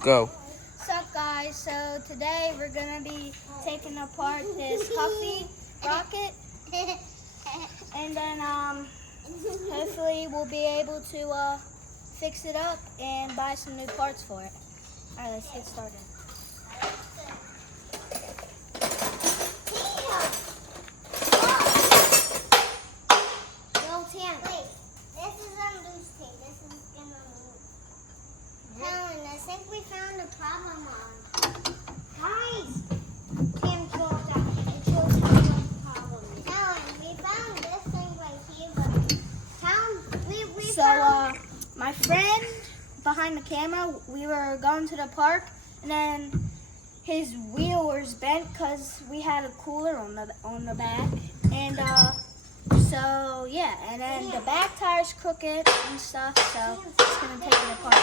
Go. What's up, guys? So today we're gonna be taking apart this Huffy rocket, and then hopefully we'll be able to fix it up and buy some new parts for it. All right, let's get started. I think we found a problem guys. Tim told us it shows how much problem is. We found this thing right here, but we found. My friend behind the camera, we were going to the park, and then his wheel was bent because we had a cooler on the back, and so yeah, and then the back tire's crooked and stuff, so it's gonna take it apart.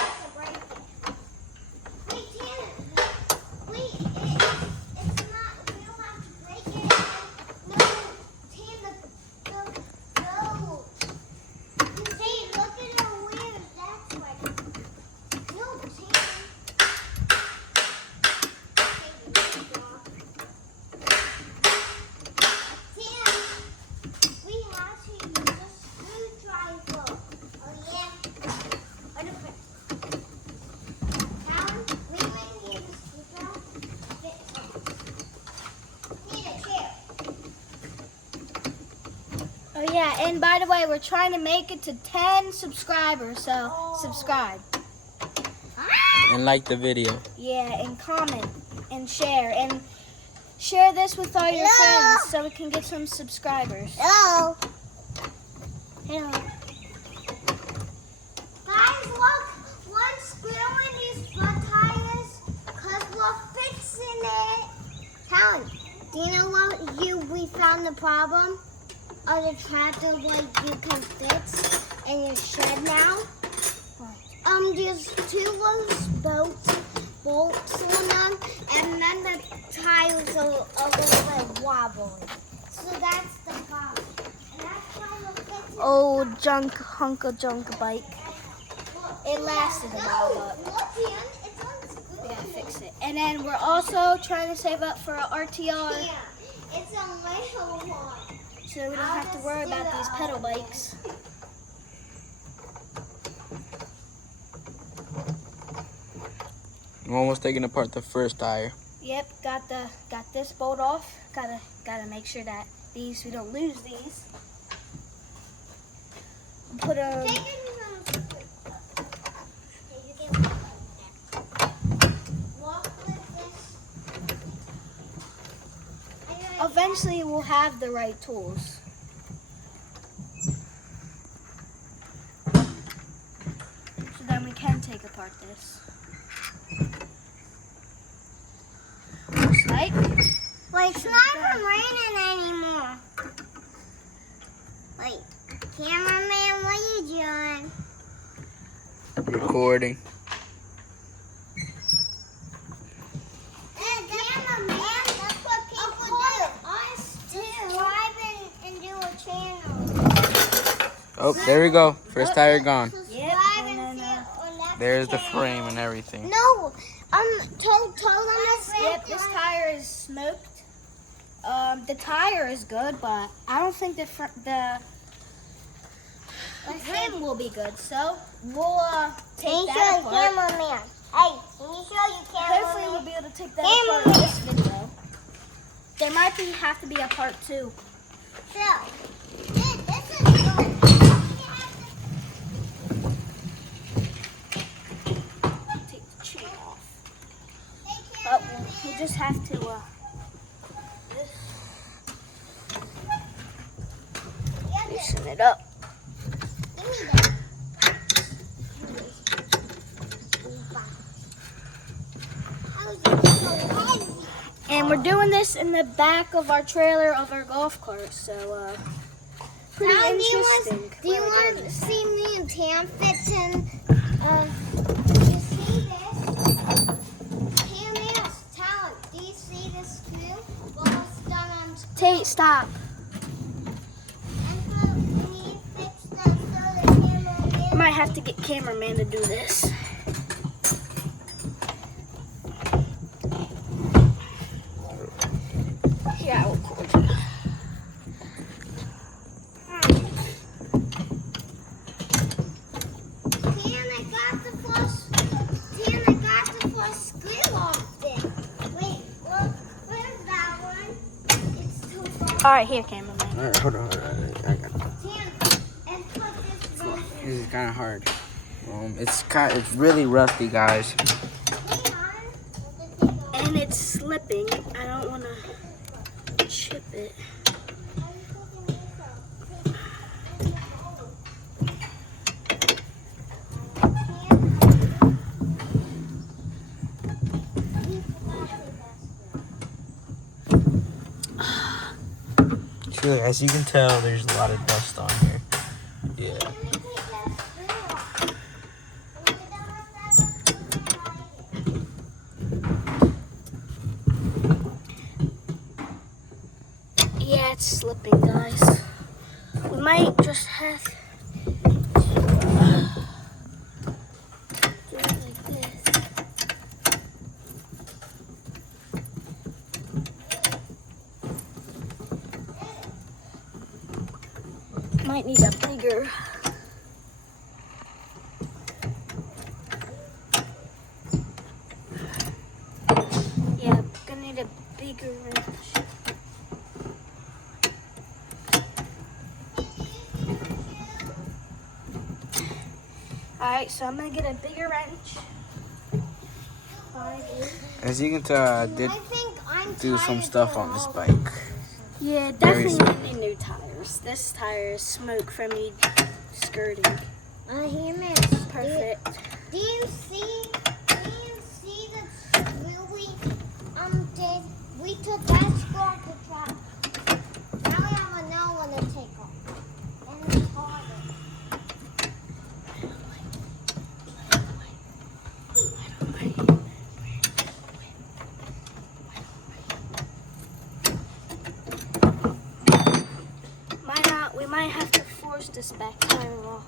Oh yeah, and by the way, we're trying to make it to 10 subscribers, so subscribe. And like the video. Yeah, and comment and share this with all your friends so we can get some subscribers. Hello. Hello. Guys, look, one screw in these front tires because we're fixing it. Helen, do you know what we found the problem? Or the tractor what you can fix in your shed now? There's two loose bolts on them, and then the tires are a little bit wobbly. So that's the problem. And that's why we're fixing Old hunk of junk bike. It lasted a while, but we gotta fix it. And then we're also trying to save up for an RTR. Yeah, it's a little one. So we don't have to worry about these pedal bikes. I'm almost taking apart the first tire. Yep, got this bolt off. Gotta make sure that we don't lose these. Put a. Eventually, we'll have the right tools. So then we can take apart this. Looks like. Well, it's not even raining anymore. Wait, cameraman, what are you doing? Recording. Oh, there we go. First tire gone. Yep. There's the frame and everything. No, told them this. Yep, this tire is smoked. The tire is good, but I don't think the frame will be good. So we'll take that apart. Cameraman. Hey, can you show your cameraman? Hopefully we'll be able to take that apart in this video. There might have to be a part 2. So, this is good. Take the chain off. But we'll just have to loosen it up. Give me that. And we're doing this in the back of our trailer of our golf cart, so pretty interesting. Do you want to see me and Tam fixing? You see this? Tam, Talent, do you see this too? Well, it's done on. Tate, stop. And so we fix them so the cameraman. I might have to get cameraman to do this. Alright, here, cameraman. Alright, hold on. I got it. Tim, and put this right This is kind of hard. It's really rusty, guys. And it's slipping. I don't want to chip it. Truly, as you can tell, there's a lot of dust on here. Yeah. Yeah, it's slipping, guys. We might just have to do it like this. Might need a bigger. Yeah, gonna need a bigger wrench. Alright, so I'm gonna get a bigger wrench. As you can tell, I did I think I'm do some tired stuff of on this all bike. Yeah, Very definitely need new tires. This tire is smoke from me skirting. Here, miss. Perfect. Do you see the screw we did? We took that screw off the trap. Now we have another one to take off. And it's harder. We might have to force this back tire off.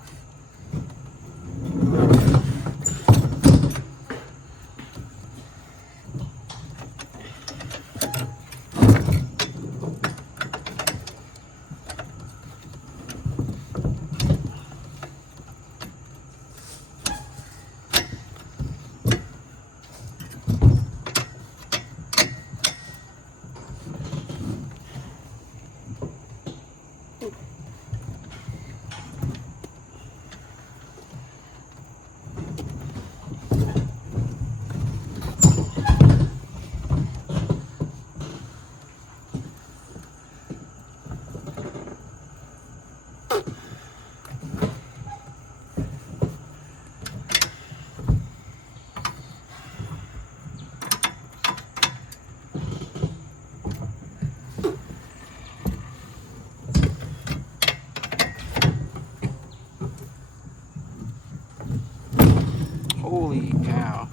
Holy cow.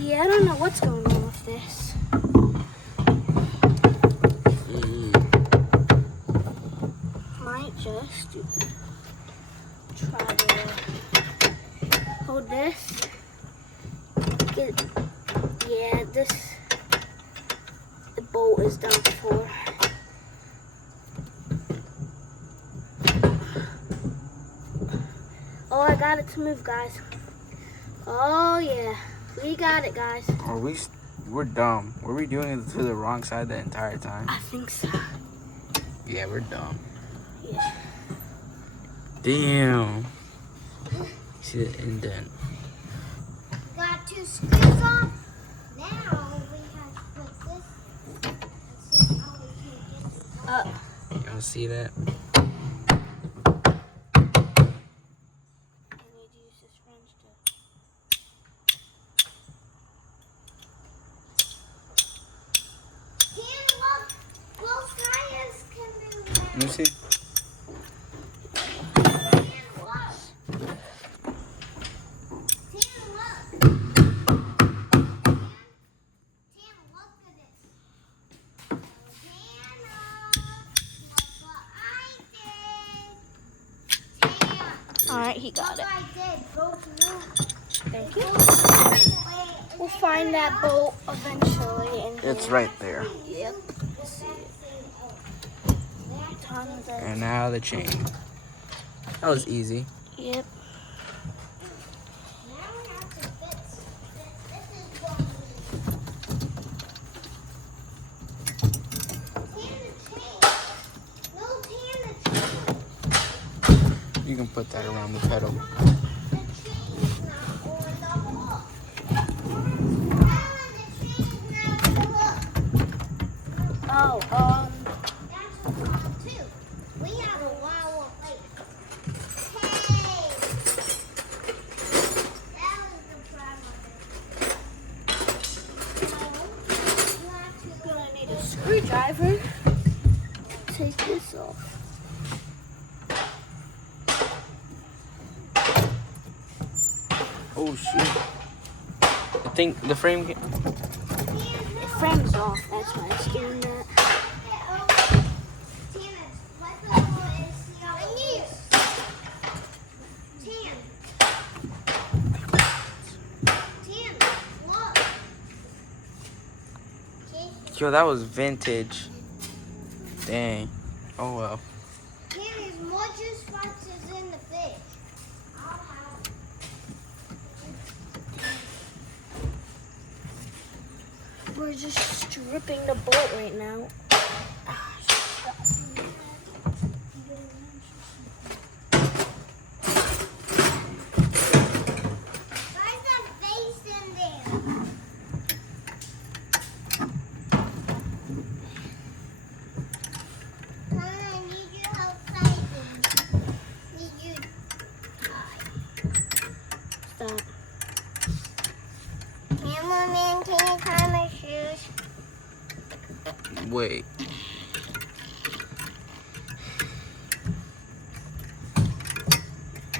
Yeah, I don't know what's going on with this. Might just try to hold this. Yeah, the bolt is done for. Oh, I got it to move, guys. Oh yeah, we got it, guys. We're dumb. Were we doing it to the wrong side the entire time? I think so. Yeah, we're dumb. Yeah. Damn. See the indent. Got two screws off. Now we have to put this and see how we can get this Up. Y'all see that? I need to use this wrench to. Can look, both tires can move now. Let me see. Alright, he got it. I did. Both moved. Thank you. We'll find that bolt eventually. It's right there. Yep. Let's see it. And now the chain. That was easy. Yep. Now You can put that around the pedal. The chain's not on the hook. Alan, the chain's not on the hook. Oh, That's a problem too. We have a wow plate. Hey! That was the problem. You have to go. gonna need a screwdriver. Take this off. Oh shoot. The frame. The frame's off. That's why it's doing that. Yo, that was vintage. Dang. Oh well. There's more juice boxes in the fridge. I'll have We're just stripping the bolt right now. There's a vase in there. Mom, I need your help fighting. Need you. Stop. Cameraman, can you tie my shoes? Wait.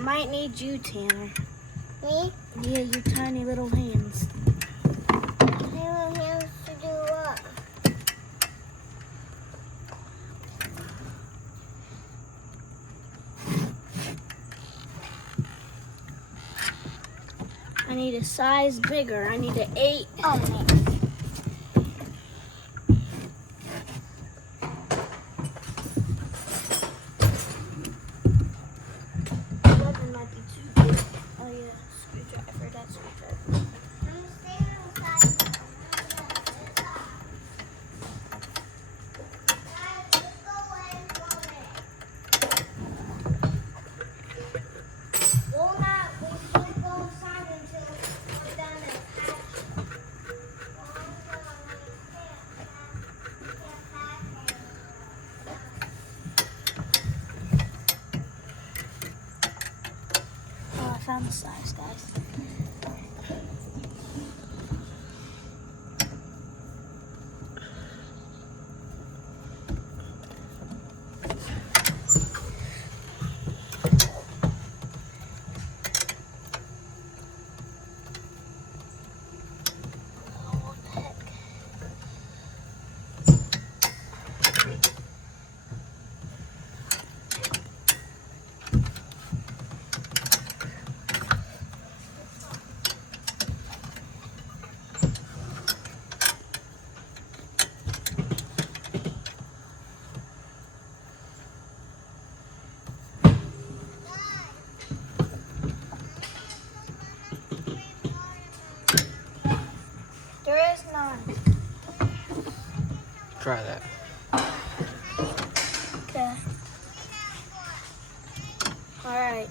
Might need you, Tanner. Me? Yeah, your tiny little hands. Little hands to do what? I need a size bigger. I need an 8. Oh, man. 11 might be too big. Oh yeah, screwdriver. That's screwdriver. I'm staying inside. Guys, let's go in for it. We'll not, we can't go inside until we're done and pack. Oh, I found the size, guys. Oh, what the heck? There is none. Try that. Okay. Alright.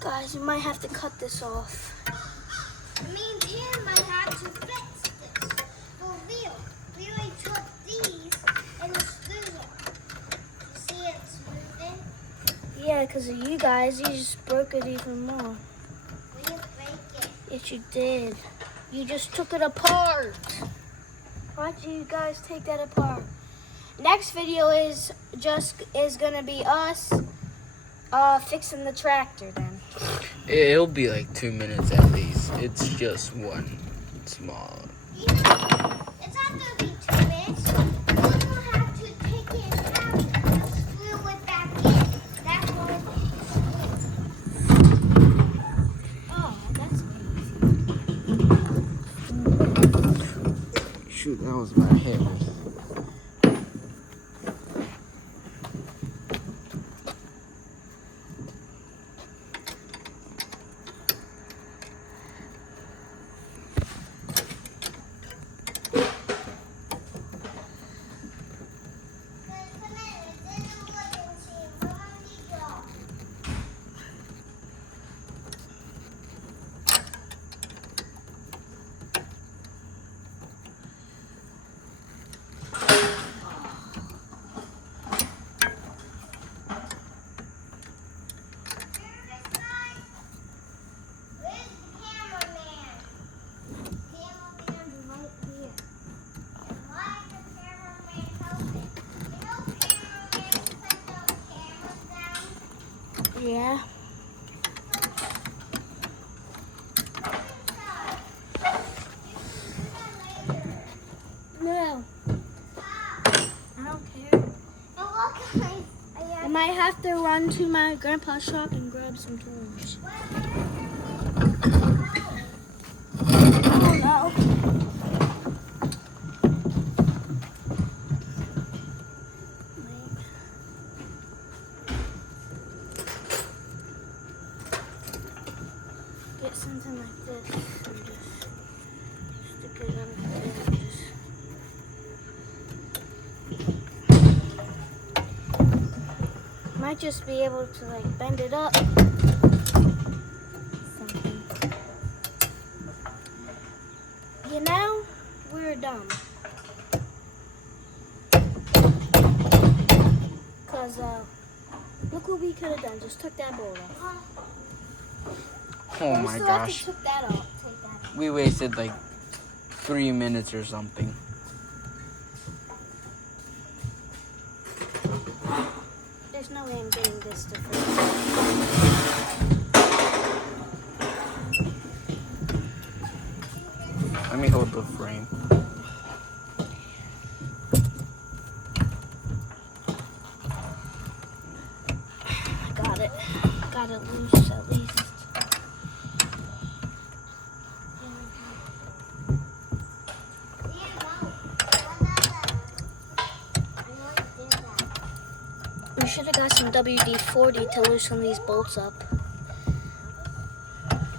Guys, you might have to cut this off. Me and Tim might have to fix this for real. We already took these and the screws off. See it's moving? Yeah, because of you guys, you just broke it even more. We didn't break it. Yes, you did. You just took it apart. Why'd you guys take that apart? Next video is gonna be us fixing the tractor then. It'll be like 2 minutes at least. It's just one small. You know, it's not going to be 2 minutes. We will have to take it out and screw it back in. That's what Oh, that's easy. Shoot, that was my head. Yeah. No. I don't care. I might have to run to my grandpa's shop and grab some tools. Oh no. Get something like this and just stick it under there. And just might just be able to like bend it up. Something. You know, we're dumb. Cause look what we could have done. Just took that bowl off. Oh We my still have to gosh. took that off. Take that off. We wasted like 3 minutes or something. There's no way I'm getting this to fit. Let me hold the frame. Got it. Got it loose at least. We should have got some WD-40 to loosen these bolts up.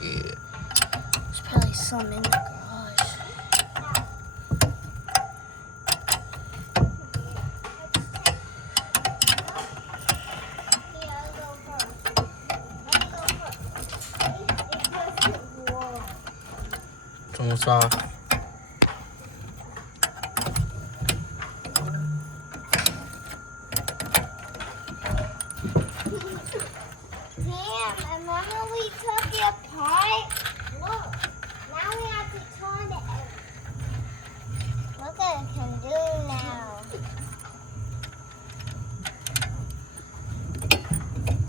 Yeah. There's probably some in the garage. It's almost off. Damn, and remember we took it apart? Look, now we have to turn it. Look what it can do now.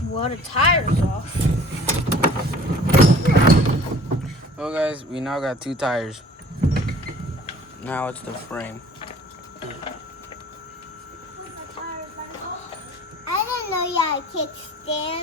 Well, the tire's off. Well guys, we now got 2 tires. Now it's the frame. I didn't know you had a kickstand.